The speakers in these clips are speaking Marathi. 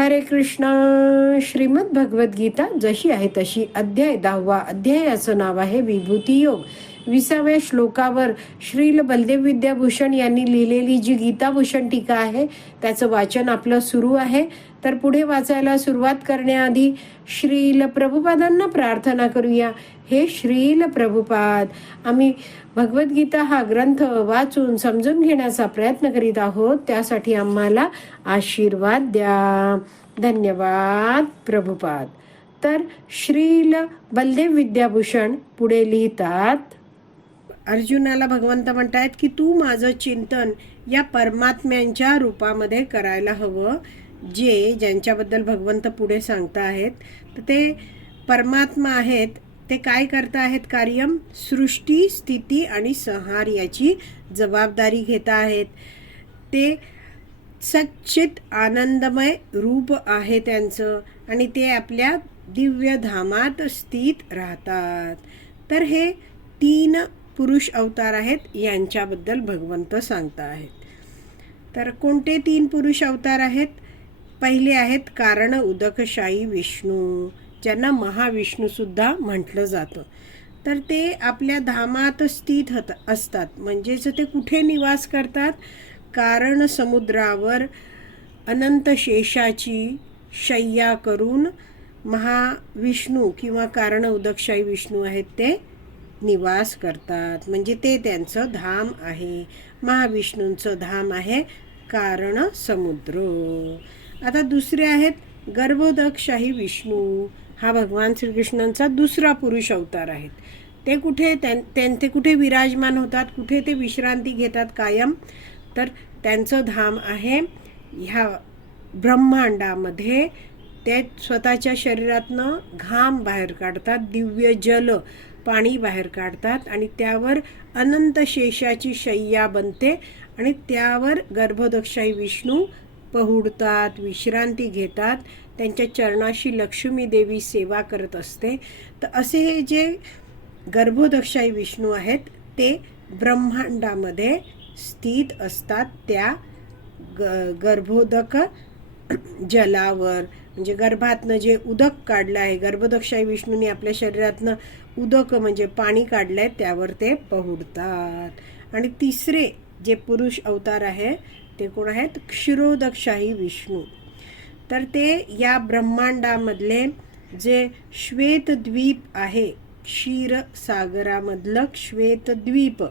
हरे कृष्ण. श्रीमद भगवद्गीता जशी आहे तशी अध्याय दहावा. अध्यायाचं नाव आहे विभूती योग. विसाव्या श्लोकावर श्रील बलदेव विद्याभूषण यांनी लिहिलेली जी गीताभूषण टीका आहे त्याचं वाचन आपलं सुरू आहे. तर पुढे वाचायला सुरुवात करण्याआधी श्रील प्रभुपादांना प्रार्थना करूया. हे श्रील प्रभुपाद आम्ही भगवद्गीता हा ग्रंथ वाचून समजून घेण्याचा प्रयत्न करीत आहोत. त्यासाठी आम्हाला आशीर्वाद द्या. धन्यवाद प्रभुपाद. तर श्रील बलदेव विद्याभूषण पुढे लिहितात अर्जुनाला भगवंत म्हणतायत की तू माझं चिंतन या परमात्म्यांच्या रूपामध्ये करायला हवं जे ज्यांच्याबद्दल भगवंत पुढे सांगता आहेत तर ते परमात्मा आहेत ते काय करता आहेत कार्यम? सृष्टी स्थिती आणि संहार याची जबाबदारी घेता आहेत ते सच्चित आनंदमय रूप आहे त्यांचं आणि ते आपल्या दिव्य धामात स्थित राहतात. तर हे तीन पुरुष अवतार आहेत यांच्याबद्दल भगवंत सांगता आहेत तर कोणते तीन पुरुष अवतार आहेत? पहिले आहेत कारण उदकशाही विष्णू. ज्यांना महाविष्णूसुद्धा म्हटलं जातं. तर ते आपल्या धामात स्थित हत असतात. म्हणजेच ते कुठे निवास करतात? कारण समुद्रावर अनंत शेषाची शय्या करून महाविष्णू किंवा कारण उदकशाही विष्णू आहेत ते निवास करतात. म्हणजे ते त्यांचं धाम आहे. महाविष्णूंचं धाम आहे कारण समुद्र. आता दुसरे आहेत गर्भोदकशाही विष्णू. हा भगवान श्रीकृष्णांचा दुसरा पुरुष अवतार आहेत. ते कुठे त्यां त्यांचे कुठे विराजमान होतात कुठे ते विश्रांती घेतात कायम तर त्यांचं धाम आहे ह्या ब्रह्मांडामध्ये. ते स्वतःच्या शरीरातनं घाम बाहेर काढतात दिव्य जल पाणी बाहेर काढतात आणि त्यावर अनंत शेषाची शय्या बनते आणि त्यावर गर्भदक्षाई विष्णू पहुडतात विश्रांती घेतात. त्यांच्या चरणाशी लक्ष्मी देवी सेवा करत असते. तर असे हे जे गर्भोदक्षाई विष्णू आहेत ते ब्रह्मांडामध्ये स्थित असतात. त्या ग गर्भोदक जलावर म्हणजे गर्भातनं जे उदक काढलं आहे गर्भदक्षाई विष्णूने आपल्या शरीरातनं उदक म्हणजे पाणी काढलं आहे त्यावर ते पहुडतात. आणि तिसरे जे पुरुष अवतार आहे ते कोण आहेत? क्षीरोदकशाही विष्णू. तर ते या ब्रह्मांडामधले जे श्वेतद्वीप आहे क्षीरसागरामधलं श्वेतद्वीप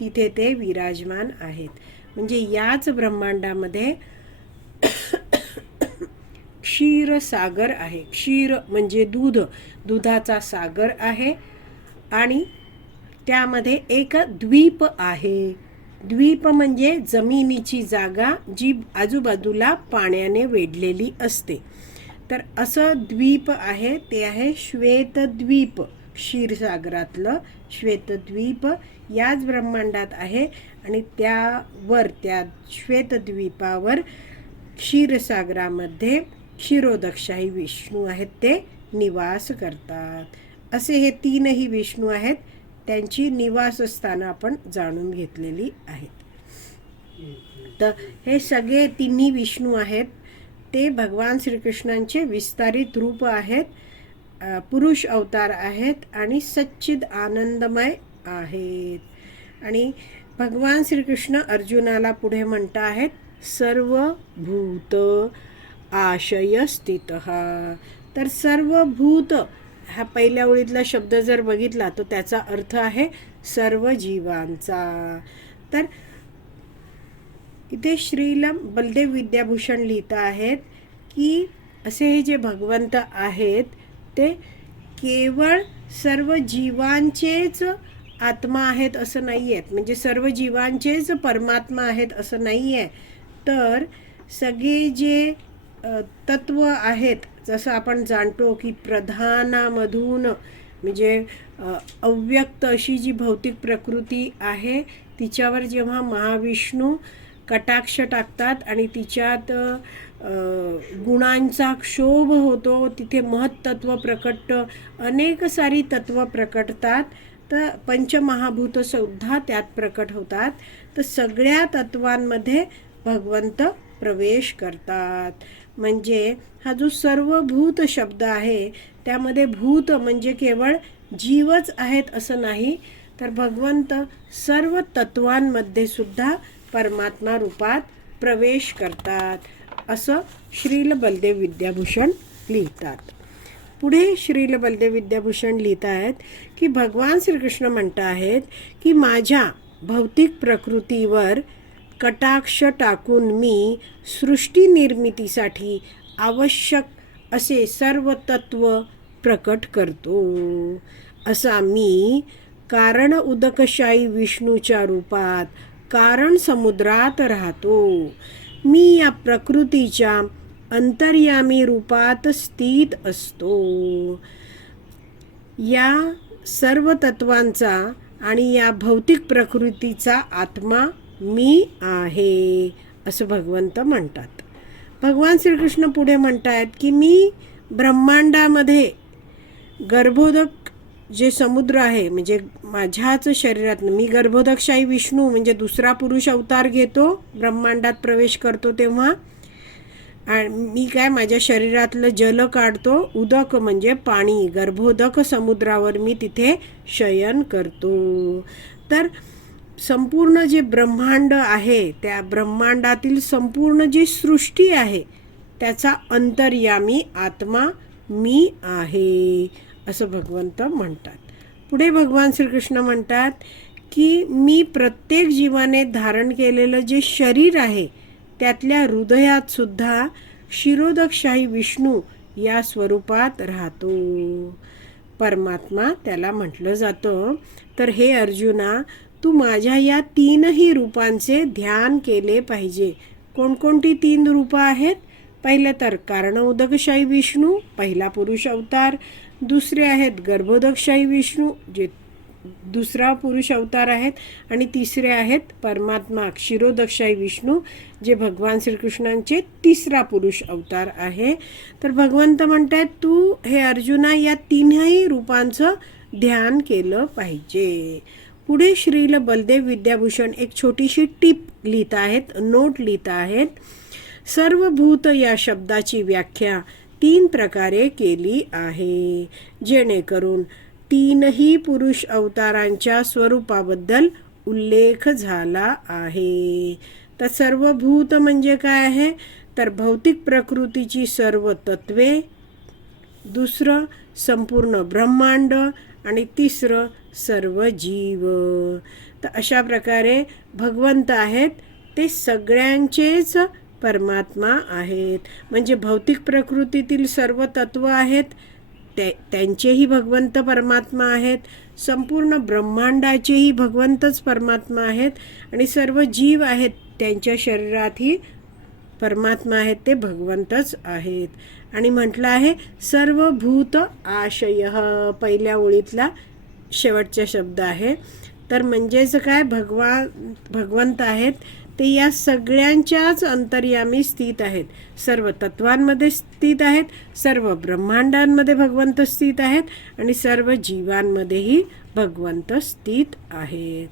तिथे ते विराजमान आहेत. म्हणजे याच ब्रह्मांडामध्ये क्षीरसागर आहे. क्षीर म्हणजे दूध. दुधाचा सागर आहे आणि त्यामध्ये एक द्वीप आहे. द्वीप म्हणजे जमिनीची जागा जी आजूबाजूला पाण्याने वेढलेली असते. तर असं द्वीप आहे ते आहे श्वेतद्वीप. क्षीरसागरातलं श्वेतद्वीप याच ब्रह्मांडात आहे आणि त्यावर त्या श्वेतद्वीपावर क्षीरसागरामध्ये क्षीरोदक्षाही विष्णू आहेत ते निवास करतात. असे हे तीनही विष्णू आहेत. त्यांची निवासस्थानं आपण जाणून घेतलेली आहेत. तर हे सगळे तिन्ही विष्णू आहेत. ते भगवान श्रीकृष्णांचे विस्तारित रूप आहेत. पुरुष अवतार आहेत आणि सच्चिद आनंदमय आहेत. आणि भगवान श्रीकृष्ण अर्जुनाला पुढे म्हणत आहेत सर्व भूत आशय स्थित तर सर्व भूत हा पहिल्या ओळीतला शब्द जर बघितला तर त्याचा अर्थ आहे सर्व जीवांचा. तर इथे श्रीलम बलदेव विद्याभूषण लिहित आहेत की असे हे जे भगवंत आहेत ते केवळ सर्व जीवांचेच आत्मा आहेत असं नाही आहेत म्हणजे सर्व जीवांचेच परमात्मा आहेत असं नाही आहे तर सगळे जे तत्व आहेत जसं आपण जाणतो की प्रधानामधून म्हणजे अव्यक्त अशी जी भौतिक प्रकृती आहे तिच्यावर जेव्हा महाविष्णू कटाक्ष टाकतात आणि तिच्यात गुणांचा क्षोभ होतो तिथे महत्त्व प्रकट अनेक सारी तत्व प्रकटतात तर पंचमहाभूतसुद्धा त्यात प्रकट होतात. तर सगळ्या तत्वांमध्ये भगवंत प्रवेश करतात. म्हणजे हा जो सर्वभूत शब्द आहे त्यामध्ये भूत म्हणजे केवळ जीवच आहेत असं नाही तर भगवंत सर्व तत्वांमध्ये सुद्धा परमात्मा रूपात प्रवेश करतात असं श्रील बलदेव विद्याभूषण लिहितात. पुढे श्रील बलदेव विद्याभूषण लिहित आहेत की भगवान श्रीकृष्ण म्हणत आहेत की माझ्या भौतिक प्रकृतीवर कटाक्ष टाकून मी सृष्टी निर्मितीसाठी आवश्यक असे सर्व तत्व प्रकट करतो. असा मी कारण उदकशाही विष्णूच्या रूपात कारण समुद्रात राहतो. मी या प्रकृतीच्या अंतर्यामी रूपात स्थित असतो. या सर्व तत्वांचा आणि या भौतिक प्रकृतीचा आत्मा मी आहे असं भगवंत म्हणतात. भगवान श्रीकृष्ण पुढे म्हणतात की मी ब्रह्मांडामध्ये गर्भोदक जे समुद्र आहे म्हणजे माझ्याच शरीरात मी गर्भोदकशाही विष्णू म्हणजे दुसरा पुरुष अवतार घेतो ब्रह्मांडात प्रवेश करतो तेव्हा आणि मी काय माझ्या शरीरातलं जल काढतो उदक म्हणजे पाणी गर्भोदक समुद्रावर मी तिथे शयन करतो. तर संपूर्ण जे ब्रह्मांड आहे त्या ब्रह्मांडातील संपूर्ण जी सृष्टी आहे त्याचा अंतर्यामी आत्मा मी आहे असं भगवंत म्हणतात. पुढे भगवान श्रीकृष्ण म्हणतात की मी प्रत्येक जीवाने धारण केलेलं जे शरीर आहे त्यातल्या हृदयातसुद्धा शिरोदकशाही विष्णू या स्वरूपात राहतो. परमात्मा त्याला म्हटलं जातं. तर हे अर्जुना तू माझ्या या तीनही रूपांचे ध्यान केले पाहिजे. कोणकोणती तीन रूपं आहेत? पहिलं तर कारणोदकशाही विष्णू पहिला पुरुष अवतार दुसरे आहेत गर्भोदकशाही विष्णू जे दुसरा पुरुष अवतार आहेत आणि तिसरे आहेत परमात्मा क्षीरोदक्षाई विष्णू जे भगवान श्रीकृष्णांचे तिसरा पुरुष अवतार आहे. तर भगवंत म्हणत आहेत तू हे अर्जुना या तीनही रूपांचं ध्यान केलं पाहिजे. पुढे श्रील बलदेव विद्याभूषण एक छोटीशी टीप लिहित आहेत नोट लिहित आहेत. सर्व भूत या शब्दाची व्याख्या तीन प्रकारे केली आहे. जेणेकरून तीनही पुरुष अवतारांच्या स्वरूपाबद्दल उल्लेख झाला आहे. तर सर्व भूत म्हणजे काय आहे? तर भौतिक प्रकृतीची सर्व तत्वे दुसरं संपूर्ण ब्रह्मांड आणि तिसरं सर्व जीव. तर अशा प्रकारे भगवंत आहेत ते सगळ्यांचेच परमात्मा आहेत. म्हणजे भौतिक प्रकृतीतील सर्व तत्व आहेत ते त्यांचेही भगवंत परमात्मा आहेत संपूर्ण ब्रह्मांडाचेही भगवंतच परमात्मा आहेत आणि सर्व जीव आहेत त्यांच्या शरीरातही परमात्मा आहेत ते भगवंतच आहेत. आणि म्हटलं आहे सर्व भूत आशय. पहिल्या ओळीतला शेवटचे शब्द आहे. तर म्हणजेच काय? भगवान भगवंत आहेत. ते या सगळ्यांच्याच अंतर्यामी स्थित आहेत. सर्व तत्वांमध्ये स्थित आहेत. सर्व ब्रह्मांडांमध्ये भगवंत स्थित आहेत. आणि सर्व जीवांमध्येही भगवंत स्थित आहेत.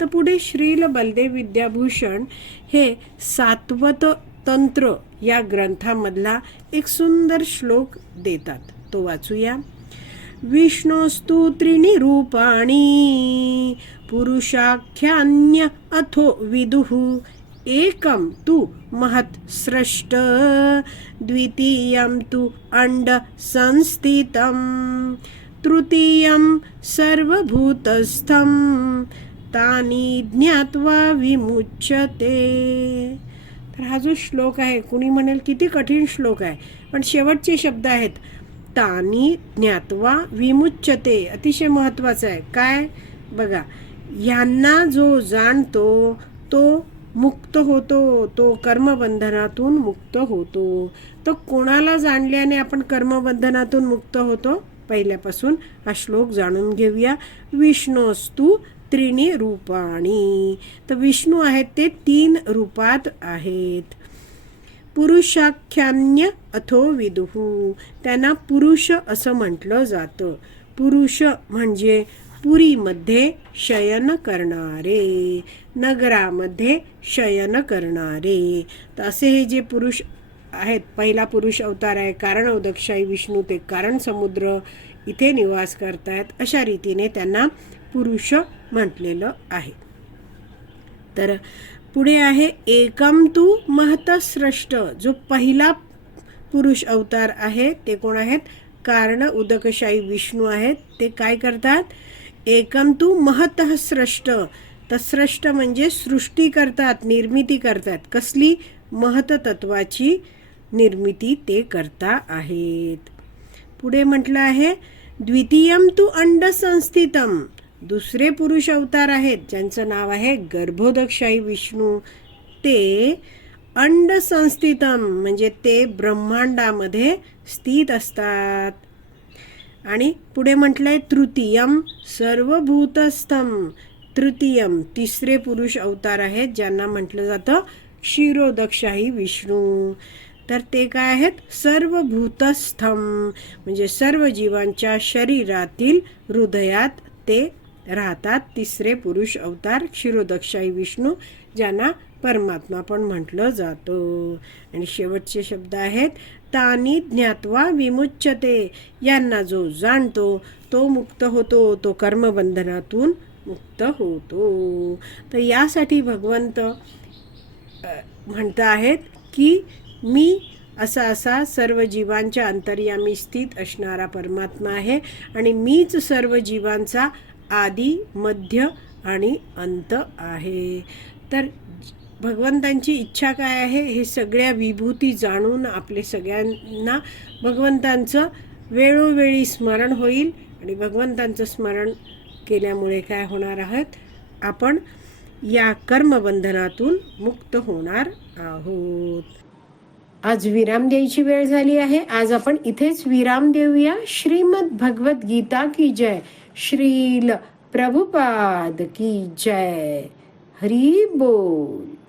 तर पुढे श्रील बलदेव विद्याभूषण हे सात्वत तंत्र या ग्रंथामधला एक सुंदर श्लोक देतात. तो वाचूया. विष्णोस्तु त्रीणि पुरुषाख्यान्य अथो विदुः। एकं तु महत् स्रष्ट द्वितीयं तु अण्डसंस्थितं तृतीयं सर्वभूतस्थं तानि ज्ञात्वा विमुच्यते। तर हा जो श्लोक आहे कुणी म्हणेल किती कठीण श्लोक आहे पण शेवटचे शब्द आहेत तानी ज्ञात्वा विमुच्यते. अतिशय महत्त्वाचं आहे. काय? बघा यांना जो जाणतो तो मुक्त होतो. तो कर्मबंधनातून मुक्त होतो. तर कोणाला जाणल्याने आपण कर्मबंधनातून मुक्त होतो? पहिल्यापासून हा श्लोक जाणून घेऊया. विष्णोस्तू त्रिणी रूपाणी. तर विष्णू आहेत ते तीन रूपात आहेत. पुरुषाख्यान्य अथो विदुहू त्यांना पुरुष असं म्हटलं जातं. पुरुष म्हणजे पुरीमध्ये शयन करणारे नगरामध्ये शयन करणारे. तर असे हे जे पुरुष आहेत पहिला पुरुष अवतार आहे कारण औदक्षाई विष्णू ते कारण समुद्र इथे निवास करतायत अशा रीतीने त्यांना पुरुष म्हटलेलं आहे. तर पुढे आहे एकम तू महतसृष्ट जो पहिला पुरुष अवतार आहे ते कोण आहेत? कारण उदकशाही विष्णू आहेत. ते काय करतात? एकम तू महतः स्रष्ट तर स्रष्ट म्हणजे सृष्टी करतात निर्मिती करतात. कसली? महतत्वाची निर्मिती ते करता आहेत. पुढे म्हटलं आहे द्वितीयम तू अंड संस्थितम दुसरे पुरुष अवतार आहेत ज्यांचं नाव आहे गर्भोदकशाही विष्णू. ते अंड संस्थितम म्हणजे ते ब्रह्मांडामध्ये स्थित असतात. आणि पुढे म्हटलंय तृतीयम सर्वभूतस्थम. तृतीयम तिसरे पुरुष अवतार आहेत ज्यांना म्हटलं जातं क्षीरोदकशाही विष्णू. तर ते काय आहेत? सर्व भूतस्थम म्हणजे सर्व जीवांच्या शरीरातील हृदयात ते राहतात तिसरे पुरुष अवतार क्षीरोदक्षाई विष्णू ज्यांना परमात्मा पण म्हटलं जातो. आणि शेवटचे शब्द आहेत तानी ज्ञात्वा विमुच्यते. यांना जो जाणतो तो मुक्त होतो तो कर्मबंधनातून मुक्त होतो. तर यासाठी भगवंत म्हणत आहेत की मी असा असा सर्व जीवांच्या अंतर्यामी स्थित असणारा परमात्मा आहे आणि मीच सर्व जीवांचा आदी मध्य आणि अंत आहे. तर भगवंतांची इच्छा काय आहे? हे सगळ्या विभूती जाणून आपले सगळ्यांना भगवंतांचं वेळोवेळी स्मरण होईल आणि भगवंतांचं स्मरण केल्यामुळे काय होणार आहात? आपण या कर्मबंधनातून मुक्त होणार आहोत. आज विराम द्यायची वेळ झाली आहे. आज आपण इथेच विराम देऊया. श्रीमद भगवत गीता की जय. श्रील प्रभुपाद की जय। हरी बोल।